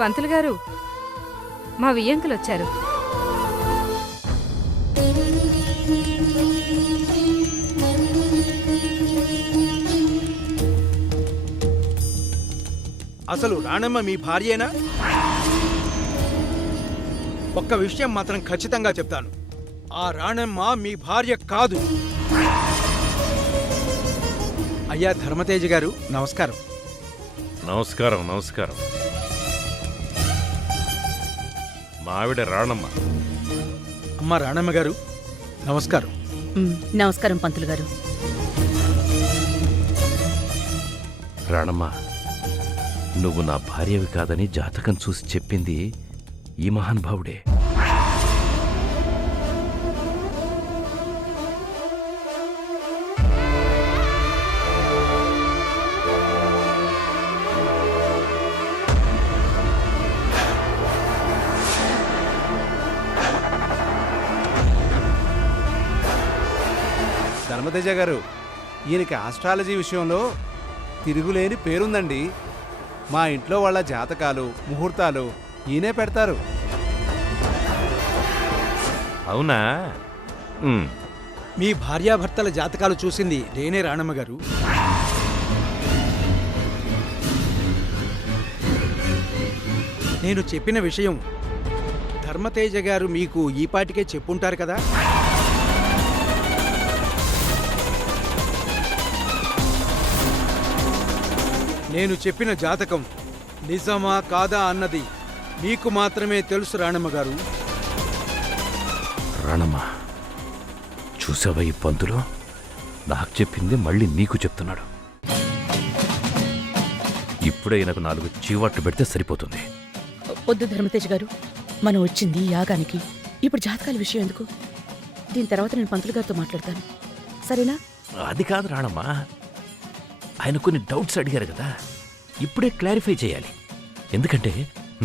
పంతులు గారు, మా వియ్యంకులొచ్చారు. అసలు రాణమ్మ మీ భార్యేనా? ఒక్క విషయం మాత్రం ఖచ్చితంగా చెప్తాను, ఆ రాణమ్మ మీ భార్య కాదు. అయ్యా ధర్మతేజ గారు నమస్కారం. నమస్కారం. నమస్కారం. మా ఆవిడ రాణమ్మ. అమ్మ రాణమ్మ గారు నమస్కారం. నమస్కారం పంతులు గారు. రాణమ్మ, నువ్వు నా భార్యవి కాదని జాతకం చూసి చెప్పింది ఈ మహానుభావుడే. ధర్మతేజ గారు, ఈయనకి ఆస్ట్రాలజీ విషయంలో తిరుగులేని పేరుందండి. మా ఇంట్లో వాళ్ళ జాతకాలు ముహూర్తాలు ఈయనే పెడతారు. అవునా? మీ భార్యాభర్తల జాతకాలు చూసింది నేనే రాణమ్మ గారు. నేను చెప్పిన విషయం ధర్మతేజ గారు మీకు ఈపాటికే చెప్పుంటారు కదా. నేను చెప్పిన జాతకం నిజమా కాదా అన్నది మీకు మాత్రమే తెలుసు రాణమ్మ గారు. రాణమ్మ, చూసావా ఈ పంతులు? నాకు చెప్పింది మళ్ళీ నీకు చెప్తున్నాడు. ఇప్పుడే నాకు 4 చీవాట్లు పెడితే సరిపోతుంది. వద్దు ధర్మతేజ గారు, మనం వచ్చింది యాగానికి. ఇప్పుడు జాతకాల విషయం ఎందుకు? దీని తర్వాత నేను పంతులు గారితో మాట్లాడతాను, సరేనా? అది కాదు రాణమ్మ, ఆయన కొన్ని డౌట్స్ అడిగారు కదా, ఇప్పుడే క్లారిఫై చేయాలి. ఎందుకంటే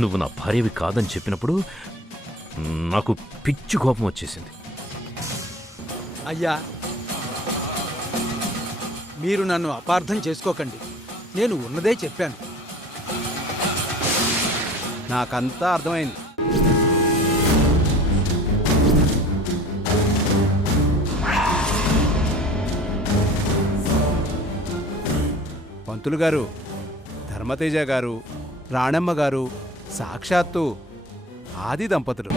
నువ్వు నా భార్యవి కాదని చెప్పినప్పుడు నాకు పిచ్చి కోపం వచ్చేసింది. అయ్యా, మీరు నన్ను అపార్థం చేసుకోకండి. నేను ఉన్నదే చెప్పాను. నాకంతా అర్థమైంది. పంతులు గారు, ధర్మతేజ గారు రాణమ్మ గారు సాక్షాత్తు ఆది దంపతులు.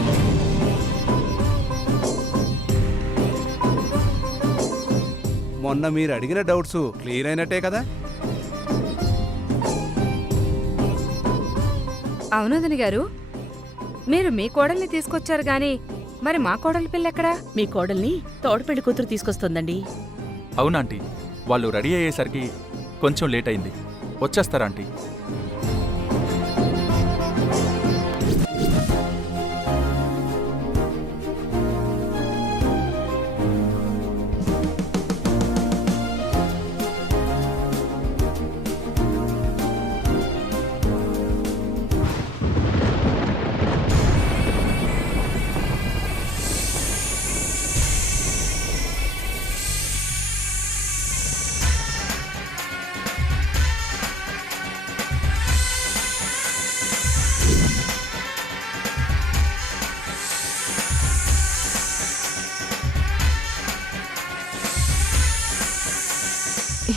మొన్న మీరు అడిగిన డౌట్స్ క్లియర్ అయినట్టే కదా? అవునదని గారు, మీరు మీ కోడల్ని తీసుకొచ్చారు గాని మరి మా కోడలి పిల్లెక్కడా? మీ కోడల్ని తోడపెళ్లి కూతురు తీసుకొస్తోందండి. అవునాంటీ, వాళ్ళు రెడీ అయ్యేసరికి కొంచెం లేట్ అయింది. వచ్చేస్తారా ఆంటీ?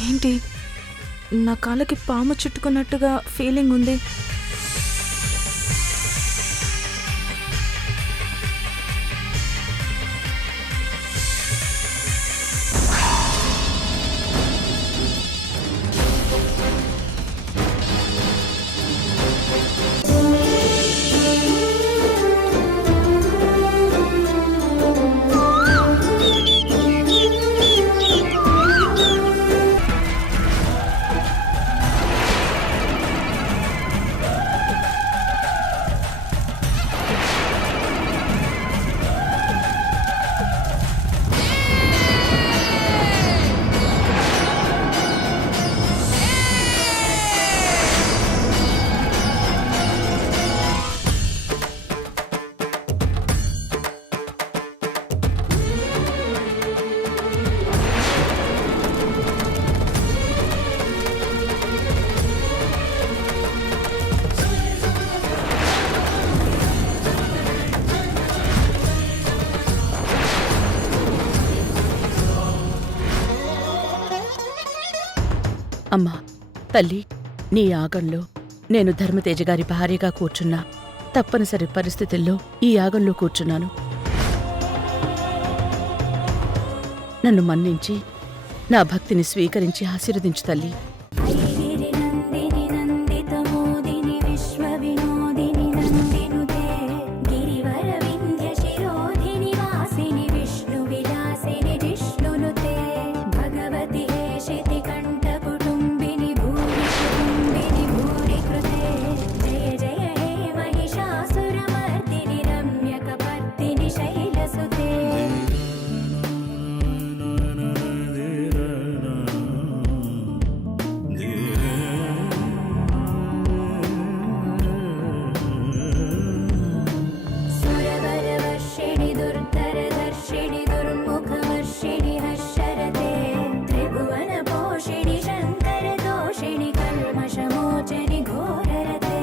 ఏంటి, నా కాళ్ళకి పాము చుట్టుకున్నట్టుగా ఫీలింగ్ ఉంది. అమ్మా తల్లి, నీ యాగంలో నేను ధర్మతేజ గారి భార్యగా కూర్చున్నా. తప్పనిసరి పరిస్థితుల్లో ఈ యాగంలో కూర్చున్నాను. నన్ను మన్నించి నా భక్తిని స్వీకరించి ఆశీర్వదించు తల్లి. గిరినందిని నందితమోదిని విశ్వవినోదిని నందినుతే గిరివర వింధ్య శిరోధిని వాసిని విష్ణు విలాసిని జిష్ణునుతే భగవతి హేషితి కంఠ కుటుంబిని భూమి కుటుంబిని భూరి కృతే జయ జయ హే మహిషాసురమర్దిని రమ్యకపర్దిని శైలసుతే. సురవరవర్షిణి దుర్ధరదర్శిణి దుర్ముఖవర్షిణి హర్షరతే త్రిభువన పోషిణి శంకరదోషిణి కల్మషమోచని ఘోరరతే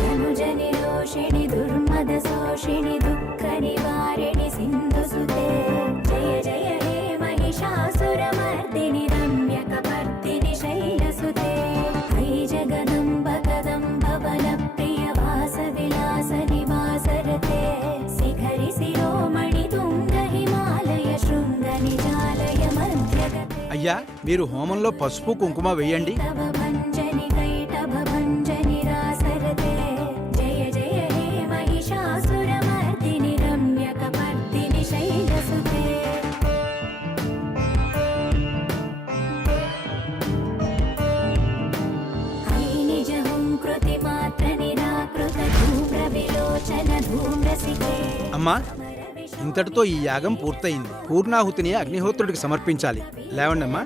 ధనుజని రోషిణి దుర్మదశోషిణి దుఃఖ నివారిణి సింధుసుతే జయ జయ హే మహిషాసురమర్దిని రమ్యకపర్దిని శైలసుతే హై జగదంబ కదంబ వన ప్రియ వాస విలాస నివాసరతే శిఖరి శిరోమణి తుంగ హిమాలయ శృంగ నిజాలయ మధ్యగతే అయ్యా, మీరు హోమంలో పసుపు కుంకుమ వేయండి. తవ భంజని కైటభ భంజని రాసరతే జయ జయ హే మహిషాసురమర్దిని రమ్యకపర్దిని శైలసుతే. హై నిజ హుంకృతి మాత్ర నిరాకృత ధూమ్ర విలోచన ధూమ్రసికే. అమ్మా, ఇంతటితో ఈ యాగం పూర్తయింది. పూర్ణాహుతిని అగ్నిహోత్రుడికి సమర్పించాలి. లేవండమ్మా.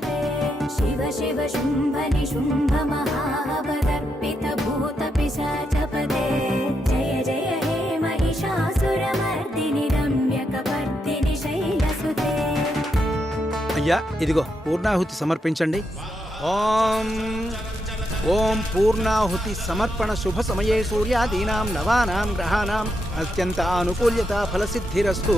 శివ శివ శుంభ నిశుంభ మహావదర్పిత భూత పిశాచపదే జయ జయ హే మహిషాసురమర్దిని రమ్యకపర్దిని శైలసుతే. అయ్యా, ఇదిగో పూర్ణాహుతి సమర్పించండి. ఓం ఓం పూర్ణాహుతి సమర్పణ శుభ సమయే సూర్యాదీనాం నవానాం గ్రహాణాం అత్యంత అనుకూల్యత ఫలసిద్ధిరస్తు.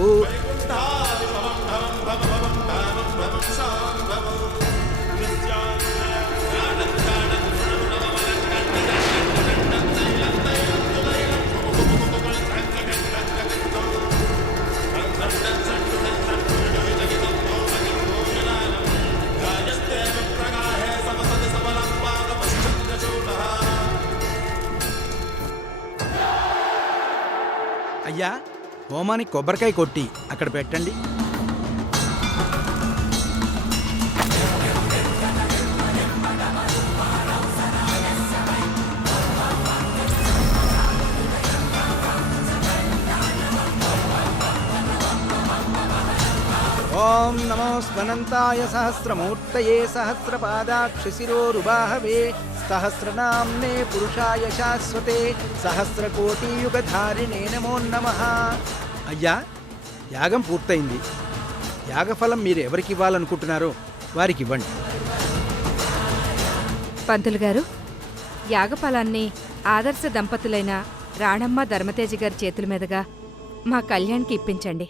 అయ్యా, హోమానికి కొబ్బరికాయ కొట్టి అక్కడ పెట్టండి. ఓం నమో స్వనంతాయ సహస్రమూర్తయే సహస్రపాదాక్షి శిరోరుబాహవే సహస్రనామ్నే పురుషాయ శాశ్వతే సహస్రకోటియుగధారిణే నమో నమః. అయ్యా, యాగం పూర్తయింది. యాగఫలం మీరు ఎవరికి ఇవ్వాలనుకుంటున్నారో వారికి ఇవ్వండి. పంతులు గారు, యాగఫలాన్ని ఆదర్శ దంపతులైన రాణమ్మ ధర్మతేజ గారి చేతుల మీదుగా మా కళ్యాణ్కి ఇప్పించండి.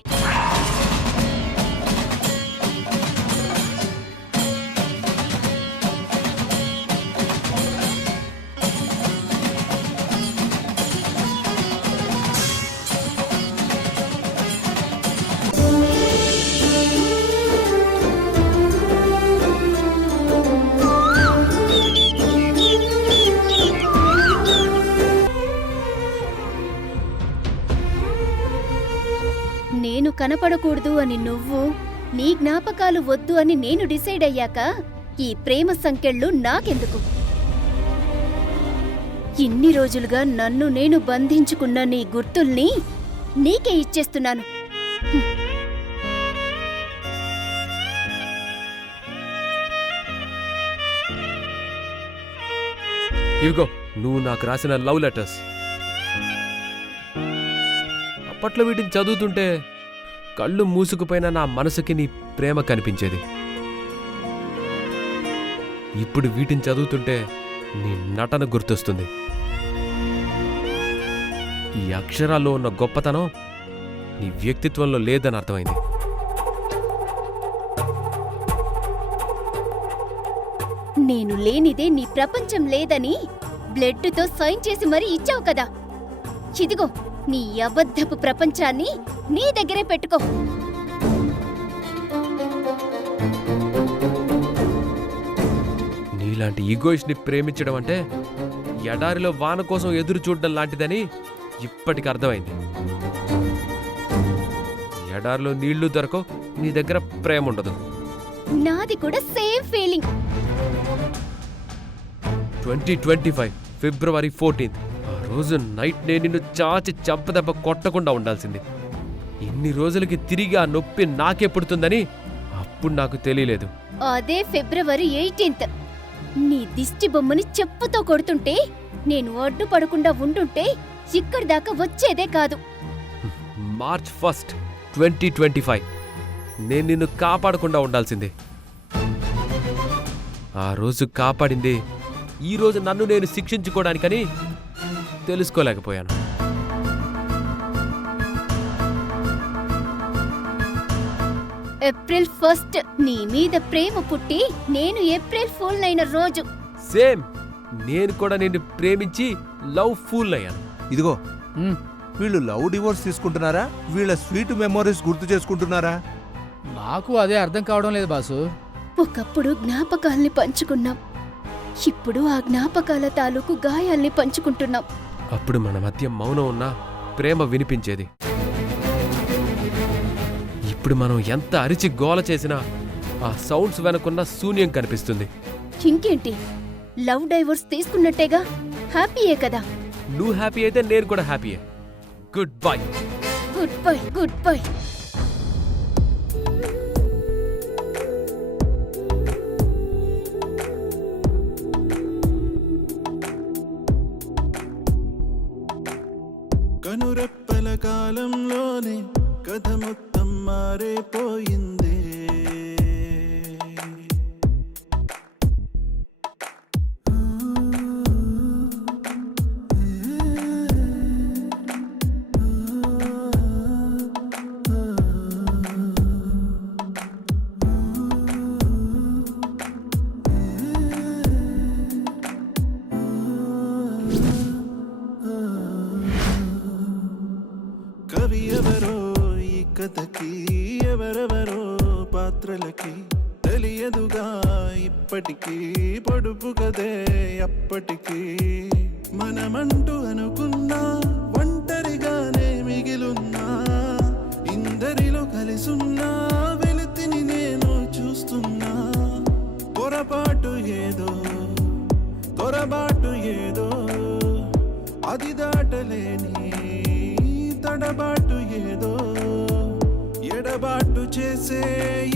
నేను కనపడకూడదు అని నువ్వు, నీ జ్ఞాపకాలు వద్దు అని నేను డిసైడ్ అయ్యాక ఈ ప్రేమ సంకెళ్ళు నాకెందుకు? ఇన్ని రోజులుగా నన్ను నేను బంధించుకున్న నీ గుర్తుల్ని నీకే ఇచ్చేస్తున్నాను. ఇవిగో నువ్వు నాకు రాసిన లవ్ లెటర్స్. అప్పట్లో వీటిని చదువుతుంటే కళ్ళు మూసుకుపోయిన నా మనసుకి నీ ప్రేమ కనిపించేది. ఇప్పుడు వీటిని చదువుతుంటే నీ నటన గుర్తొస్తుంది. ఈ అక్షరాల్లో ఉన్న గొప్పతనం నీ వ్యక్తిత్వంలో లేదని అర్థమైంది. నేను లేనిదే నీ ప్రపంచం లేదని బ్లడ్తో సైన్ చేసి మరీ ఇచ్చావు కదా. ఇదిగో నీ అబద్ధపు ప్రపంచాన్ని నీ దగ్గరే పెట్టుకో. నీలాంటి ఈగోయిస్ట్ని ప్రేమించడం అంటే ఎడారిలో వాన కోసం ఎదురు చూడడం లాంటిదని ఇప్పటికి అర్థమైంది. ఎడారిలో నీళ్లు దొరకవు, నీ దగ్గర ప్రేమ ఉండదు. నాది కూడా సేమ్ ఫీలింగ్. 2025 ఫిబ్రవరి 14 ఆ రోజు నైట్ నేను నిన్ను చాచి చంపదెబ్బ కొట్టకుండా ఉండాల్సింది. ఇన్ని రోజులకి తిరిగి ఆ నొప్పి నాకే పుడుతుందని అప్పుడు నాకు తెలియలేదు. అదే ఫిబ్రవరి 18 నీ దిష్టి బొమ్మని చెప్పుతో కొడుతుంటే నేను అడ్డుపడకుండా ఉంటుంటే ఇక్కడి దాకా వచ్చేదే కాదు. మార్చ్ 1, 2025 నేను నిన్ను కాపాడకుండా ఉండాల్సింది. ఆ రోజు కాపాడింది ఈ రోజు నన్ను నేను శిక్షించుకోవడానికని తెలుసుకోలేకపోయాను. ఏప్రిల్ 1 నీ మీద ప్రేమ పుట్టి నేను ఏప్రిల్ ఫూల్ అయిన రోజు. సేమ్, నేను కూడా నిన్ను ప్రేమించి లవ్ ఫూల్ అయ్యాను. ఇదిగో వీళ్ళు లవ్ డివోర్స్ తీసుకుంటున్నారా, వీళ్ళ స్వీట్ మెమోరీస్ గుర్తు చేసుకుంటున్నారా? నాకు అదే అర్థం కావడం లేదు బాసు. ఒకప్పుడు జ్ఞాపకాల్ని పంచుకున్నాం, ఇప్పుడు ఆ జ్ఞాపకాల తాలూకు గాయాల్ని పంచుకుంటున్నాం. అప్పుడు మన మధ్య మౌనం ఉన్నా ప్రేమ వినిపించేది. ఇప్పుడు మనం ఎంత అరిచి గోల చేసినా ఆ సౌండ్స్ వెనకున్న శూన్యం కనిపిస్తుంది. ఇంకేంటి, లవ్ డైవర్స్ తీసుకున్నట్టేగా, హ్యాపీయే కదా. నువ్వు హ్యాపీ అయితే నేను కూడా హ్యాపీయే. Goodbye. Goodbye, goodbye. కనురెప్పల కాలంలోనే కథ మొత్తం మారిపోయిందే. కవి ఎవరో ఈ కథకి, ఎవరెవరో పాత్రలకి తెలియదుగా ఇప్పటికీ, పొడుపు కదే అప్పటికీ. మనమంటూ అనుకున్నా ఒంటరిగానే మిగిలున్నా, ఇందరిలో కలిసున్నా వెలితిని నేను చూస్తున్నా. పొరపాటు ఏదో, తొరబాటు ఏదో, అది దాటలేని తడబాటు ఏదో, ఎడబాటు చేసే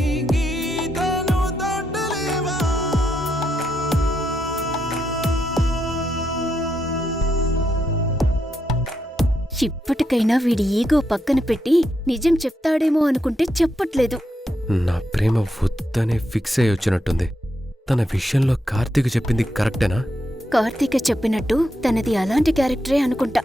ఈ గీతను దాటలేవా? ఇప్పటికైనా వీడి ఈగో పక్కన పెట్టి నిజం చెప్తాడేమో అనుకుంటే చెప్పట్లేదు. నా ప్రేమ వద్దనే ఫిక్స్ అయ్యి వచ్చినట్టుంది. తన విషయంలో కార్తీక్ చెప్పింది కరెక్టేనా? కార్తీక చెప్పినట్టు తనది అలాంటి క్యారెక్టరే అనుకుంటా.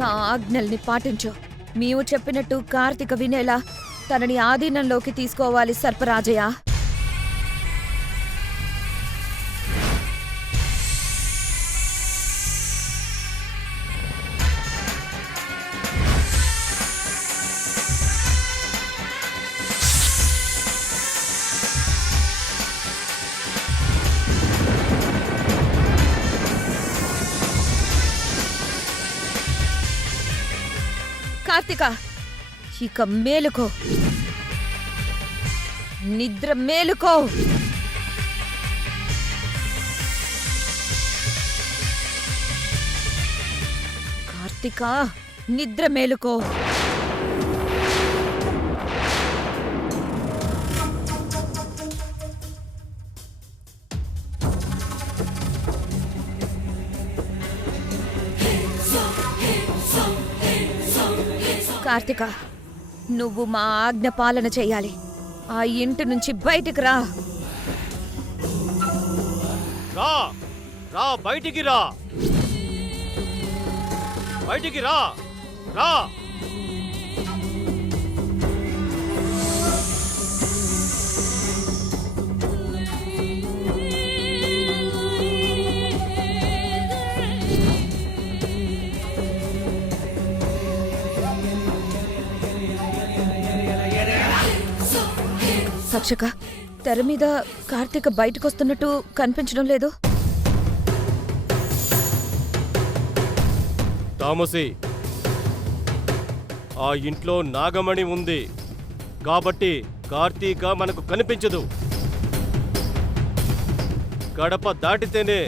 మా ఆజ్ఞల్ని పాటించు. మేము చెప్పినట్టు కార్తీక వినేలా తనని ఆధీనంలోకి తీసుకోవాలి సర్పరాజయ్య. కార్తీక, ఇక మేలుకో, నిద్ర మేలుకో. కార్తీక, నిద్ర మేలుకో. కార్తిక, నువ్వు మా ఆజ్ఞ పాలన చెయ్యాలి. ఆ ఇంటి నుంచి బయటికి రా. రా రా, బయటికి రా, బయటికి రా, రా. తక్షక, తెర మీద కార్తీక బయటకొస్తున్నట్టు కనిపించడం లేదు. తామసి, ఆ ఇంట్లో నాగమణి ఉంది కాబట్టి కార్తీక మనకు కనిపించదు. గడప దాటితేనే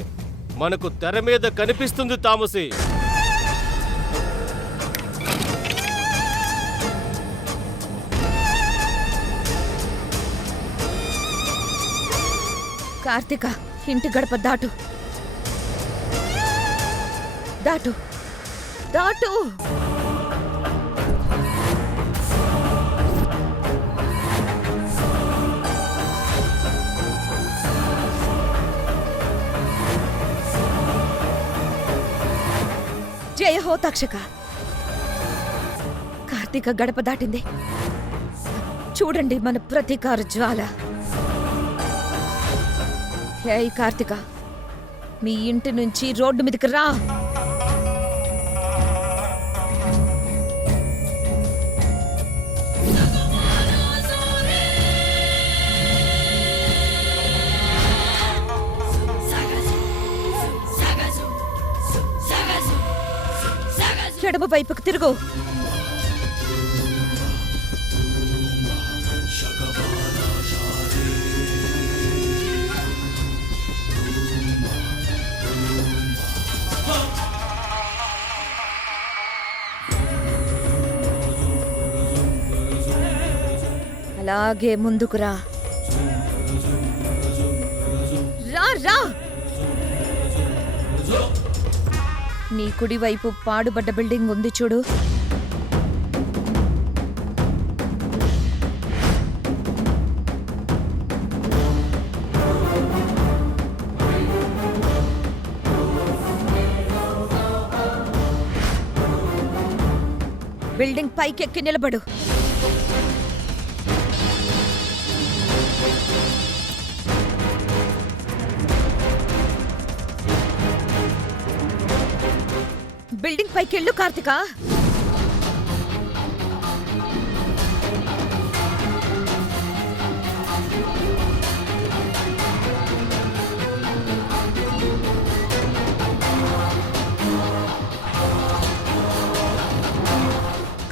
మనకు తెర మీద కనిపిస్తుంది తామసి. కార్తీక, ఇంటి గడప దాటు, దాటు, దాటు. జయ హో తక్షక. కార్తీక గడప దాటింది. చూడండి మన ప్రతీకార జ్వాల. హే కార్తిక, మీ ఇంటి నుంచి రోడ్డు మీదకి రా. ఎడమ వైపుకు తిరుగు. అలాగే ముందుకు రా. రా రా. నీ కుడివైపు పాడుబడ్డ బిల్డింగ్ ఉంది చూడు. బిల్డింగ్ పైకెక్కి నిలబడు. బిల్డింగ్ పైకెళ్ళు కార్తిక.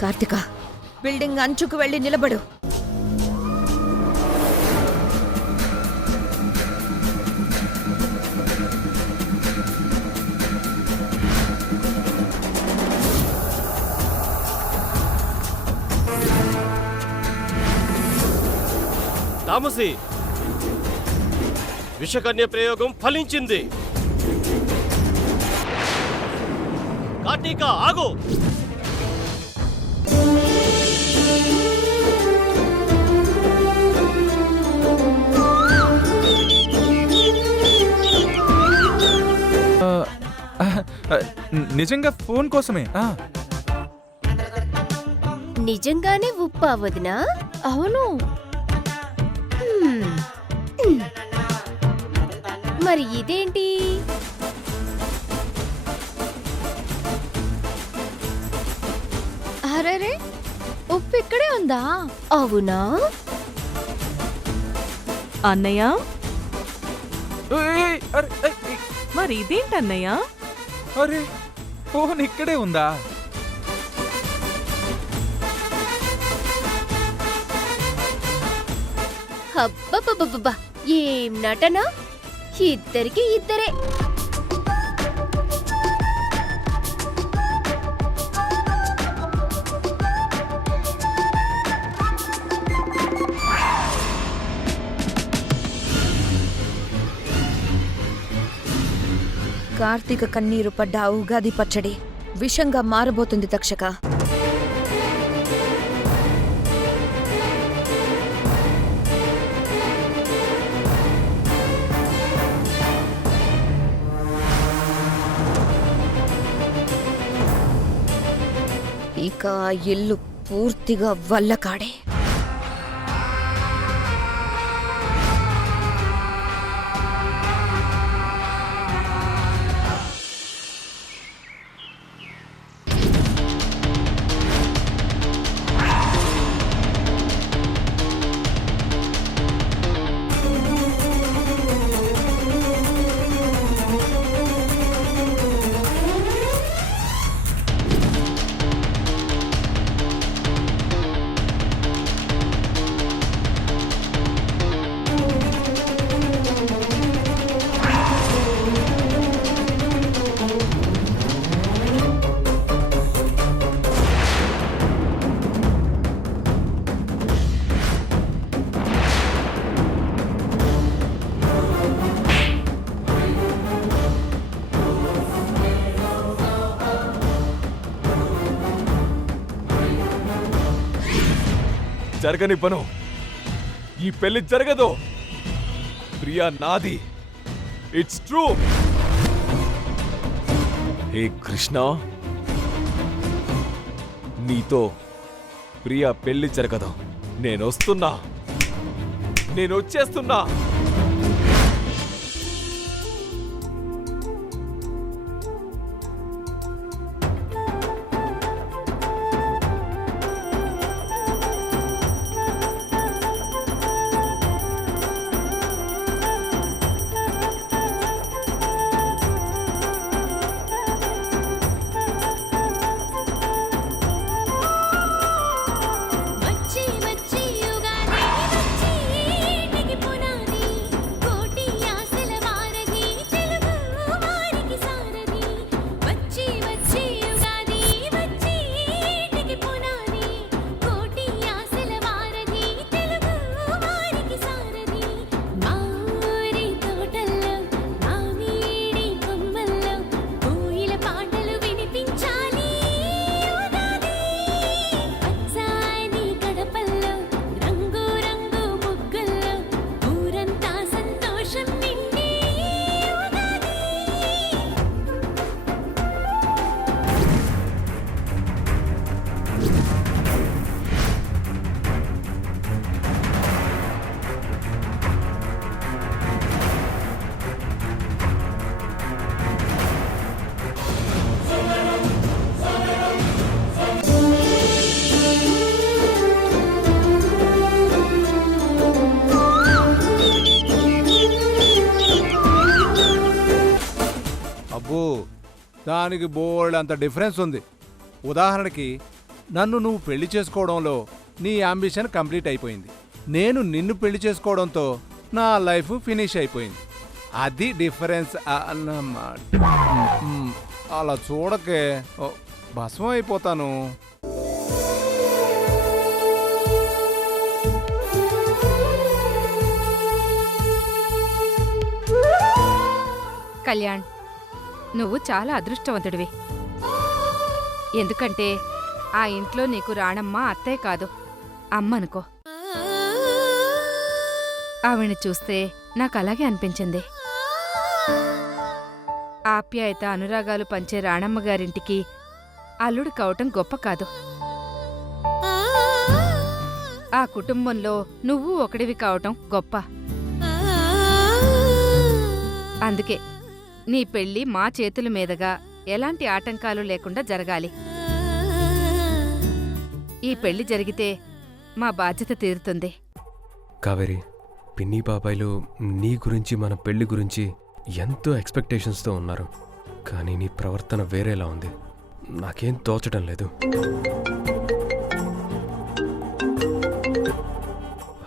కార్తిక, బిల్డింగ్ అంచుకు వెళ్ళి నిలబడు. తామసి, విషకన్య ప్రయోగం ఫలించింది. కార్తీక ఆగు. నిజంగా ఫోన్ కోసమే. నిజంగానే ఉప్పా వదినా? అవును. మరి ఇదేంటి? అరే, ఉప్పు ఇక్కడే ఉందా? అవునా అన్నయ్య? మరి ఇదేంటన్నయ్య? అరే, ఫోన్ ఇక్కడే ఉందా? అబ్బబ్బబ్బబ్బా, ఏం నటన! ఇద్దరికి ఇద్దరే. కార్తీక కన్నీరు పడ్డ ఉగాది పచ్చడి విషంగా మారబోతుంది తక్షక. ఇంకా ఆ ఇల్లు పూర్తిగా వల్లకాడే. జరగనివ్వను. ఈ పెళ్లి జరగదు. ప్రియా నాది. It's true. హే కృష్ణ, నీతో ప్రియా పెళ్లి జరగదు. నేను వచ్చేస్తున్నా. దానికి బోల్డ్ అంత డిఫరెన్స్ ఉంది. ఉదాహరణకి నన్ను నువ్వు పెళ్లి చేసుకోవడంలో నీ అంబిషన్ కంప్లీట్ అయిపోయింది. నేను నిన్ను పెళ్లి చేసుకోవడంతో నా లైఫ్ ఫినిష్ అయిపోయింది. అది డిఫరెన్స్ అన్నమాట. అలా చూడకే భస్మం అయిపోతాను. కళ్యాణ్, నువ్వు చాలా అదృష్టవంతుడివి. ఎందుకంటే ఆ ఇంట్లో నీకు రాణమ్మ అత్తే కాదు, అమ్మనుకో. ఆవిడ్ని చూస్తే నాకు అలాగే అనిపించింది. ఆప్యాయత అనురాగాలు పంచే రాణమ్మ గారింటికి అల్లుడు కావటం గొప్ప కాదు. ఆ కుటుంబంలో నువ్వు ఒకడివి కావటం గొప్ప. అందుకే నీ పెళ్లి మా చేతుల మీదుగా ఎలాంటి ఆటంకాలు లేకుండా జరగాలి. ఈ పెళ్లి జరిగితే మా బాధ్యత తీరుతుంది. కావేరి, పిన్ని బాబాయ్లు నీ గురించి మన పెళ్లి గురించి ఎంతో ఎక్స్పెక్టేషన్స్తో ఉన్నారు. కానీ నీ ప్రవర్తన వేరేలా ఉంది. నాకేం తోచడం లేదు.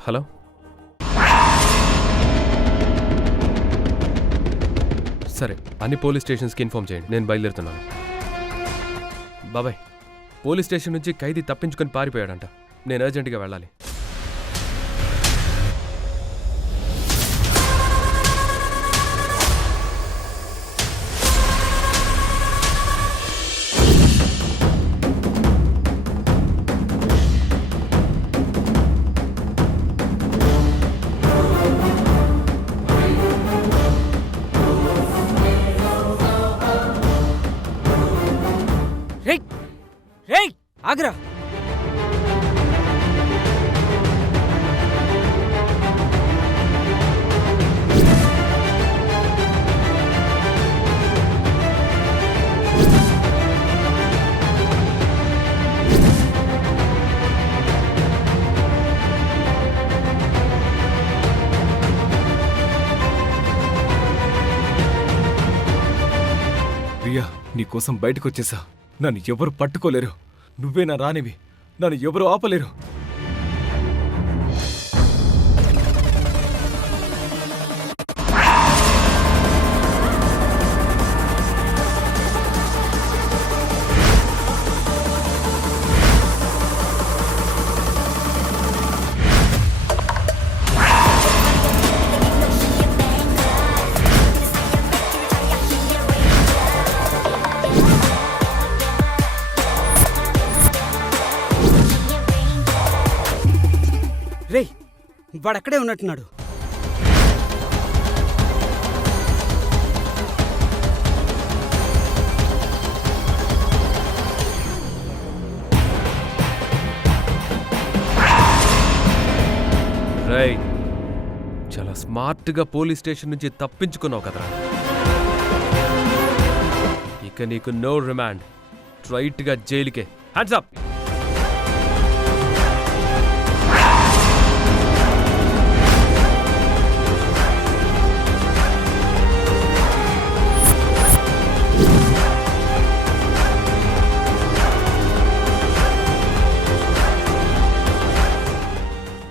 హలో, సరే, అన్ని పోలీస్ స్టేషన్స్కి ఇన్ఫార్మ్ చేయండి. నేను బయలుదేరుతున్నాను. బాబాయ్, పోలీస్ స్టేషన్ నుంచి ఖైదీ తప్పించుకొని పారిపోయాడంట. నేను అర్జెంటుగా వెళ్ళాలి. ఆగ్రా. ప్రియా, నీకోసం బయటకొచ్చేసా. నన్ను ఎవరు పట్టుకోలేరు. నువ్వే నా రానివి. నన్ను ఎవరు ఆపలేరు. రే, వాడక్కడే ఉన్నట్టున్నాడు. రై, చాలా స్మార్ట్గా పోలీస్ స్టేషన్ నుంచి తప్పించుకున్నావు కదరా. ఇక నీకు నో రిమాండ్, స్ట్రైట్గా జైలుకే. Hands up.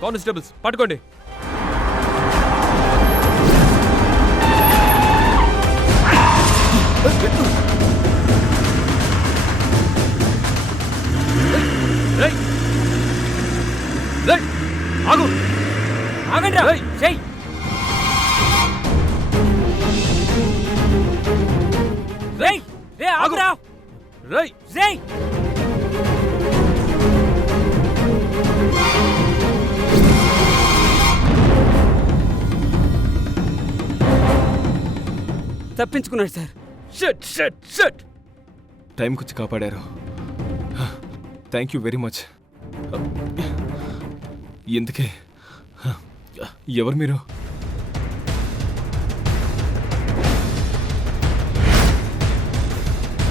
కానిస్టేబుల్స్ పట్టుకోండి. ఆగు, ఆగండి. జై రే, రే ఆగురా. రై, జై తప్పించుకున్నాడు సార్. Shut shut shut. టైంకొచ్చి కాపాడారు. Thank you very much. ఎందుకే? ఎవరు మీరు?